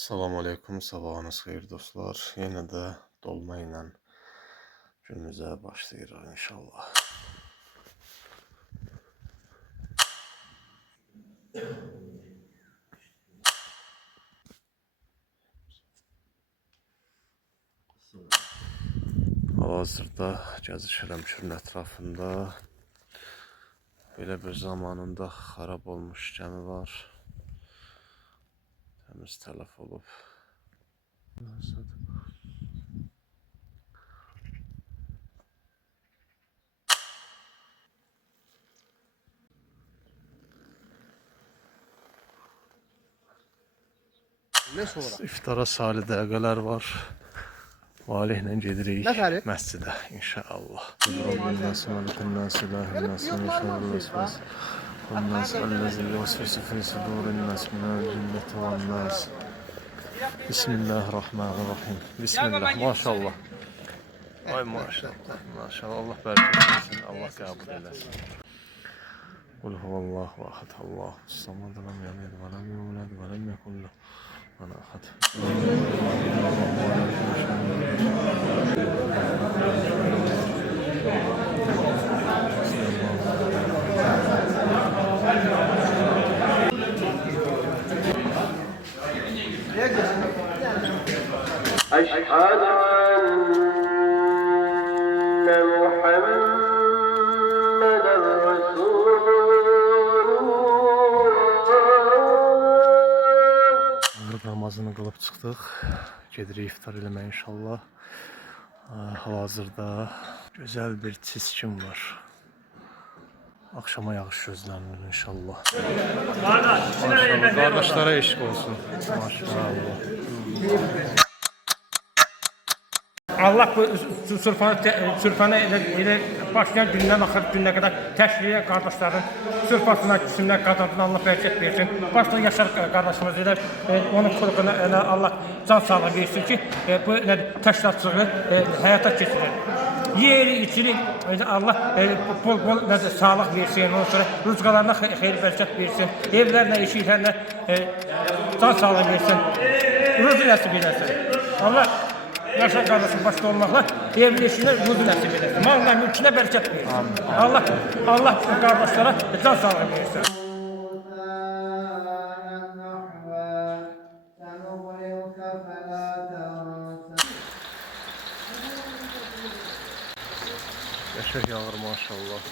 Salam aleyküm, sabahınız xeyir dostlar. Yenə də dolma ilə günümüzə başlayırıq inşallah. Hal-hazırda gəzişirəm Kürün ətrafında. Belə bir zamanında xarab olmuş gəmi var. Təmiz tələf olub. Ne sonra? İftara salih dəqiqələr var. Valihlə gedirik Nəfəri? məscidə inşallah. Rabbinnas, malikinnas, ilahinnas, müşərrəs. Onnas ellezî yusfisu fî sudûrinnas minel cinneti vannas. Bismillahirrahmanirrahim. Bismillah. Maşallah. Ay maşallah. Maşallah. Allah bərəkət versin. Allah qəbul eləsin. Kul huvallahu ahad. Allahu samad. Lam yalid və lam yulad və lam yekun lehu kufuven ahad. أشهد أن محمدا رسول Mağrib namazını qılıb çıxdıq. Gedirik iftar eləməyə inşallah. Hal-hazırda gözəl bir çiskim var. Akşama yağış gözlənilir inşallah. Maşallah, qardaşlara eşq olsun. Maşallah. Allah bu sürfanı elə başlayan gündən axır günə qədər təşkil qardaşların sürfasına, küsünə, qazandığına Allah bərəkət versin. Başda Yaşar qardaşımız elə onun xulquna Allah can sağlığı versin ki, bu təşkilatçılığı həyata keçirir. Yeri, içirik, Allah bol sağlıq versin, ondan sonra rızqalarına xeyir bərəkət versin, evlərlə, eşiklərlə can sağlığı versin, rızq nəsib eləsin. Allah Yaşar qardaşım başda olmaqla evli işinə rızq nəsib eləsin, malına, mülkünə bərəkət versin. Allah qardaşlara can sağlığı versin. Qəşəng yağır maşallah.